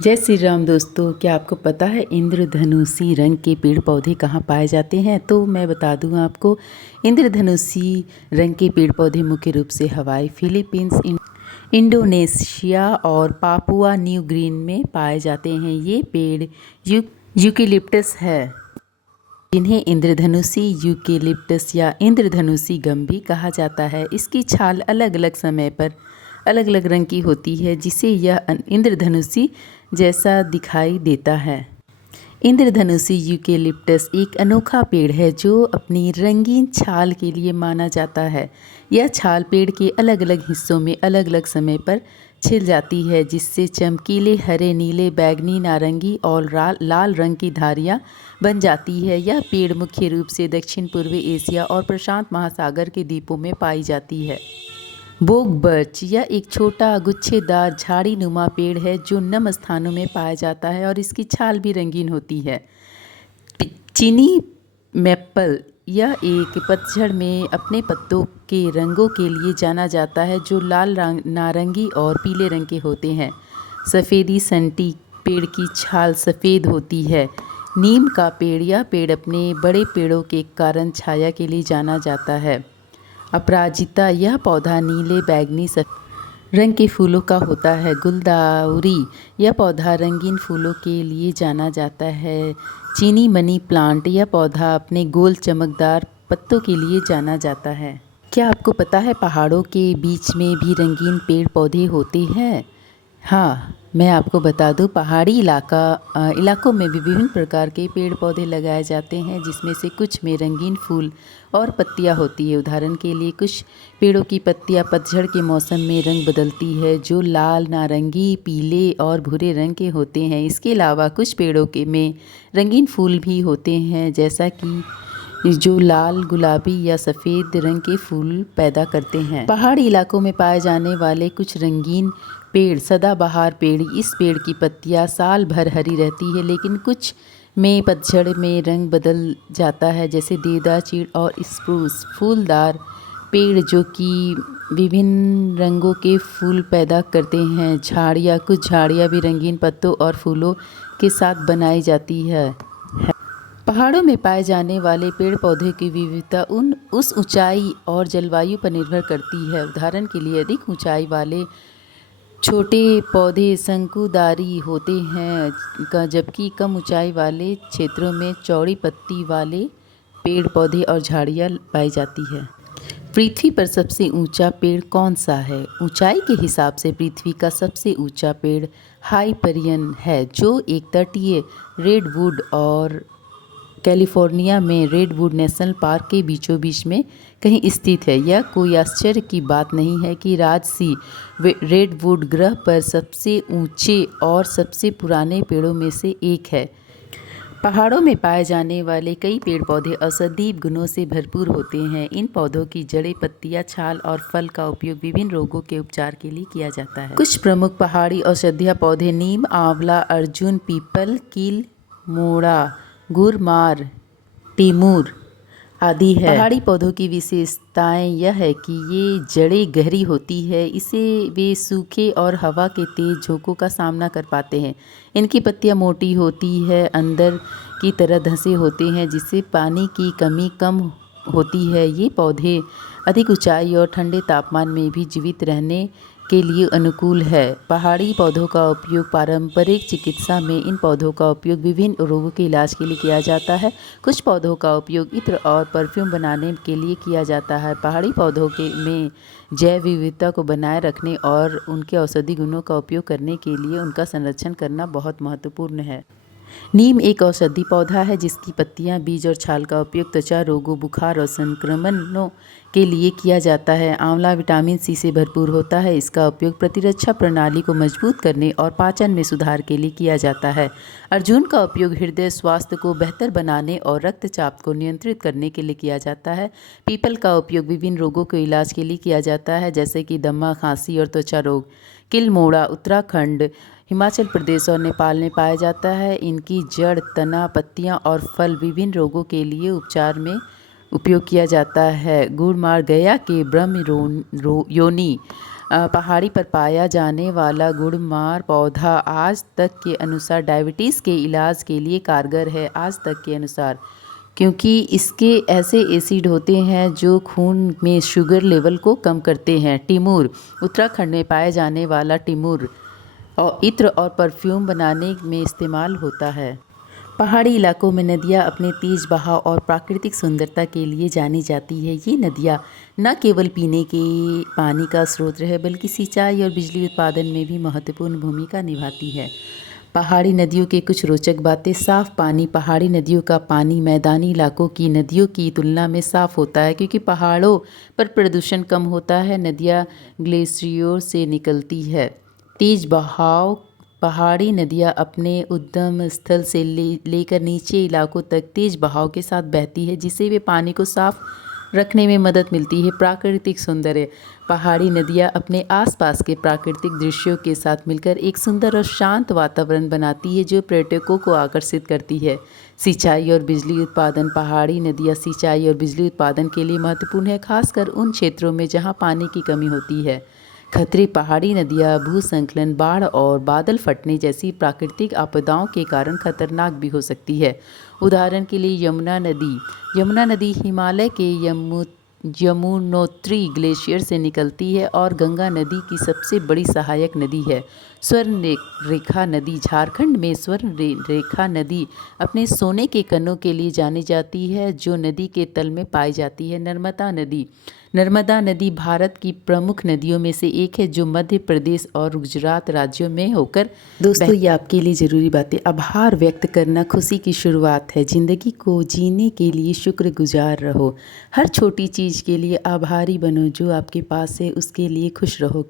जय श्री राम दोस्तों, क्या आपको पता है इंद्रधनुषी रंग के पेड़ पौधे कहाँ पाए जाते हैं? तो मैं बता दूं आपको। इंद्रधनुषी रंग के पेड़ पौधे मुख्य रूप से हवाई, फिलीपींस, इंडोनेशिया और पापुआ न्यू गिनी में पाए जाते हैं। ये पेड़ यूकेलिप्टस है, जिन्हें इंद्रधनुषी यूकेलिप्टस या इंद्रधनुषी गम भी कहा जाता है। इसकी छाल अलग अलग समय पर अलग अलग रंग की होती है, जिसे यह इंद्रधनुषी जैसा दिखाई देता है। इंद्रधनुषी यूकेलिप्टस एक अनोखा पेड़ है जो अपनी रंगीन छाल के लिए माना जाता है। यह छाल पेड़ के अलग अलग हिस्सों में अलग अलग समय पर छिल जाती है, जिससे चमकीले हरे, नीले, बैंगनी, नारंगी और लाल रंग की धारियाँ बन जाती है। यह पेड़ मुख्य रूप से दक्षिण पूर्वी एशिया और प्रशांत महासागर के द्वीपों में पाई जाती है। बोग बर्च यह एक छोटा गुच्छेदार झाड़ी नुमा पेड़ है जो नम स्थानों में पाया जाता है और इसकी छाल भी रंगीन होती है। चीनी मैपल यह एक पतझड़ में अपने पत्तों के रंगों के लिए जाना जाता है, जो लाल, नारंगी और पीले रंग के होते हैं। सफ़ेदी संटी पेड़ की छाल सफ़ेद होती है। नीम का पेड़ यह पेड़ अपने बड़े पेड़ों के कारण छाया के लिए जाना जाता है। अपराजिता यह पौधा नीले, बैंगनी, सफ़ेद रंग के फूलों का होता है। गुलदाउदी यह पौधा रंगीन फूलों के लिए जाना जाता है। चीनी मनी प्लांट यह पौधा अपने गोल चमकदार पत्तों के लिए जाना जाता है। क्या आपको पता है पहाड़ों के बीच में भी रंगीन पेड़ पौधे होते हैं? हाँ, मैं आपको बता दूं, पहाड़ी इलाकों में भी विभिन्न प्रकार के पेड़ पौधे लगाए जाते हैं, जिसमें से कुछ में रंगीन फूल और पत्तियां होती है। उदाहरण के लिए कुछ पेड़ों की पत्तियां पतझड़ के मौसम में रंग बदलती है, जो लाल, नारंगी, पीले और भूरे रंग के होते हैं। इसके अलावा कुछ पेड़ों में रंगीन फूल भी होते हैं, जैसा कि जो लाल, गुलाबी या सफ़ेद रंग के फूल पैदा करते हैं। पहाड़ी इलाकों में पाए जाने वाले कुछ रंगीन पेड़ सदाबहार पेड़। इस पेड़ की पत्तियां साल भर हरी रहती है, लेकिन कुछ में पतझड़ में रंग बदल जाता है, जैसे देवदार, चीड़ और स्प्रूस। फूलदार पेड़ जो कि विभिन्न रंगों के फूल पैदा करते हैं। झाड़ियाँ कुछ झाड़ियाँ भी रंगीन पत्तों और फूलों के साथ बनाई जाती है। पहाड़ों में पाए जाने वाले पेड़ पौधे की विविधता उस ऊंचाई और जलवायु पर निर्भर करती है। उदाहरण के लिए अधिक ऊंचाई वाले छोटे पौधे शंकुधारी होते हैं, जबकि कम ऊंचाई वाले क्षेत्रों में चौड़ी पत्ती वाले पेड़ पौधे और झाड़ियाँ पाई जाती है। पृथ्वी पर सबसे ऊंचा पेड़ कौन सा है? ऊंचाई के हिसाब से पृथ्वी का सबसे ऊंचा पेड़ हाइपरियन है, जो एक तटीय रेडवुड और कैलिफोर्निया में रेडवुड नेशनल पार्क के बीचों बीच में कहीं स्थित है। यह कोई आश्चर्य की बात नहीं है कि राजसी रेडवुड ग्रह पर सबसे ऊंचे और सबसे पुराने पेड़ों में से एक है। पहाड़ों में पाए जाने वाले कई पेड़ पौधे औषधीय गुणों से भरपूर होते हैं। इन पौधों की जड़ें, पत्तियां, छाल और फल का उपयोग विभिन्न रोगों के उपचार के लिए किया जाता है। कुछ प्रमुख पहाड़ी औषधीय पौधे नीम, आंवला, अर्जुन, पीपल, कील, मोड़ा, गुरमार, टीमूर आदि है। पहाड़ी पौधों की विशेषताएं यह है कि ये जड़ें गहरी होती है, इसे वे सूखे और हवा के तेज झोंकों का सामना कर पाते हैं। इनकी पत्तियां मोटी होती है, अंदर की तरह धंसे होते हैं, जिससे पानी की कमी कम होती है। ये पौधे अधिक ऊंचाई और ठंडे तापमान में भी जीवित रहने के लिए अनुकूल है। पहाड़ी पौधों का उपयोग पारंपरिक चिकित्सा में इन पौधों का उपयोग विभिन्न रोगों के इलाज के लिए किया जाता है। कुछ पौधों का उपयोग इत्र और परफ्यूम बनाने के लिए किया जाता है। पहाड़ी पौधों में जैव विविधता को बनाए रखने और उनके औषधि गुणों का उपयोग करने के लिए उनका संरक्षण करना बहुत महत्वपूर्ण है। नीम एक औषधि पौधा है, जिसकी पत्तियां, बीज और छाल का उपयोग त्वचा रोगों, बुखार और संक्रमणों के लिए किया जाता है। आंवला विटामिन सी से भरपूर होता है। इसका उपयोग प्रतिरक्षा प्रणाली को मजबूत करने और पाचन में सुधार के लिए किया जाता है। अर्जुन का उपयोग हृदय स्वास्थ्य को बेहतर बनाने और रक्तचाप को नियंत्रित करने के लिए किया जाता है। पीपल का उपयोग विभिन्न रोगों के इलाज के लिए किया जाता है, जैसे कि दमा, खांसी और त्वचा रोग। किलमोड़ा उत्तराखंड, हिमाचल प्रदेश और नेपाल में पाया जाता है। इनकी जड़, तना, पत्तियां और फल विभिन्न रोगों के लिए उपचार में उपयोग किया जाता है। गुड़मार गया के ब्रह्म योनि पहाड़ी पर पाया जाने वाला गुड़मार पौधा आज तक के अनुसार डायबिटीज़ के इलाज के लिए कारगर है, आज तक के अनुसार, क्योंकि इसके ऐसे एसिड होते हैं जो खून में शुगर लेवल को कम करते हैं। टिमूर, उत्तराखंड में पाए जाने वाला टिमूर और इत्र और परफ्यूम बनाने में इस्तेमाल होता है। पहाड़ी इलाकों में नदियाँ अपने तेज बहाव और प्राकृतिक सुंदरता के लिए जानी जाती है। ये नदियाँ न केवल पीने के पानी का स्रोत है, बल्कि सिंचाई और बिजली उत्पादन में भी महत्वपूर्ण भूमिका निभाती है। पहाड़ी नदियों के कुछ रोचक बातें। साफ़ पानी। पहाड़ी नदियों का पानी मैदानी इलाकों की नदियों की तुलना में साफ़ होता है, क्योंकि पहाड़ों पर प्रदूषण कम होता है। नदियाँ ग्लेशियरों से निकलती है। तेज बहाव। पहाड़ी नदियाँ अपने उद्गम स्थल से लेकर नीचे इलाकों तक तेज बहाव के साथ बहती है, जिससे वे पानी को साफ रखने में मदद मिलती है। प्राकृतिक सौंदर्य। पहाड़ी नदियाँ अपने आसपास के प्राकृतिक दृश्यों के साथ मिलकर एक सुंदर और शांत वातावरण बनाती है, जो पर्यटकों को आकर्षित करती है। सिंचाई और बिजली उत्पादन। पहाड़ी नदियाँ सिंचाई और बिजली उत्पादन के लिए महत्वपूर्ण है, खासकर उन क्षेत्रों में जहाँ पानी की कमी होती है। खतरे। पहाड़ी नदियाँ भूस्खलन, बाढ़ और बादल फटने जैसी प्राकृतिक आपदाओं के कारण खतरनाक भी हो सकती है। उदाहरण के लिए यमुना नदी। यमुना नदी हिमालय के यमुनोत्री ग्लेशियर से निकलती है और गंगा नदी की सबसे बड़ी सहायक नदी है। स्वर्ण रेखा नदी। झारखंड में स्वर्ण रेखा नदी अपने सोने के कणों के लिए जानी जाती है, जो नदी के तल में पाई जाती है। नर्मदा नदी। नर्मदा नदी भारत की प्रमुख नदियों में से एक है, जो मध्य प्रदेश और गुजरात राज्यों में होकर। दोस्तों, ये आपके लिए ज़रूरी बातें। आभार व्यक्त करना खुशी की शुरुआत है। ज़िंदगी को जीने के लिए शुक्रगुजार रहो। हर छोटी चीज़ के लिए आभारी बनो। जो आपके पास है उसके लिए खुश रहो।